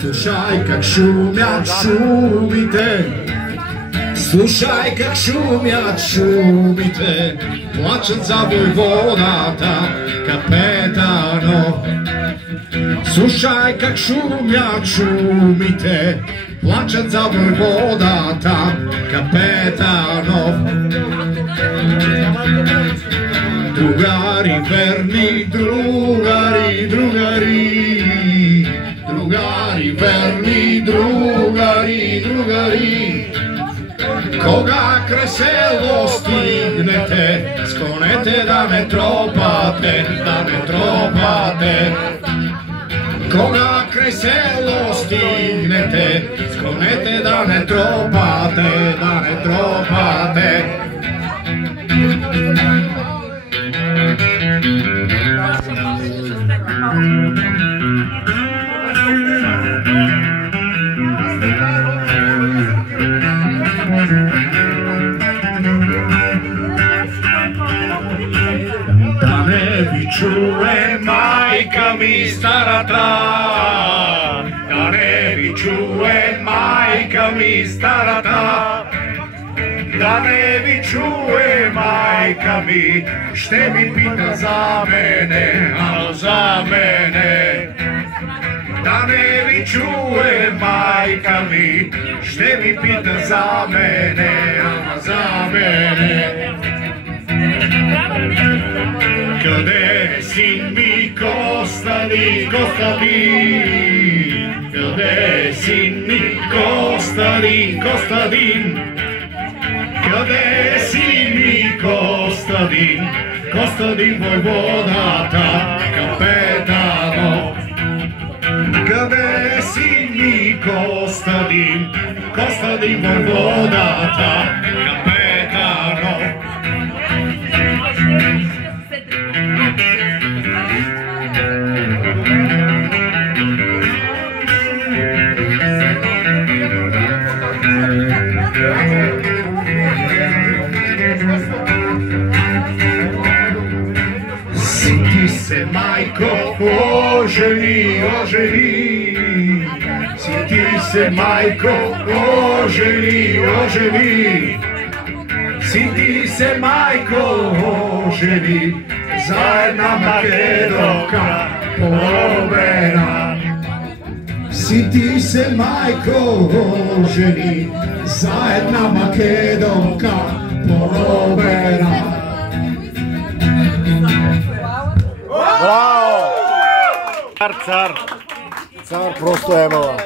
Слушай, как шумят шумите, слушай, как шумят шумите, плачат за войводата Капетанов. Слушай, как шумят шумите, плачат за войводата Капетанов. Другари, верни другари, другари, другари, верни другари, другари. Кога край село стигнете, склонете да не тропате, да не тропате. Кога край село стигнете, склонете да не тропате, да не тропате. Да не ви чуе майка ми старата, да не ви чуе майка ми старата, да не ви чуе майка ми, ще ми пита за мене, а за мене. Да не ви чуе майка ми, ще ми пита за мене, ама за мене. Къде е син ми Костадин, Костадин? Къде е син ми Костадин, Костадин? Къде е син ми Костадин, Костадин войводата Капетанов? Къде е син ми Костадин, Костадин войводата Капетанов? Сети се, майко, ожени, ожени. Сети се, майко, ожени, ожени. Сети се, майко, ожени, за една македонка поробена. Сети се, майко, ожени, за една македонка поробена. Браво! Цар! Цар просто е мала.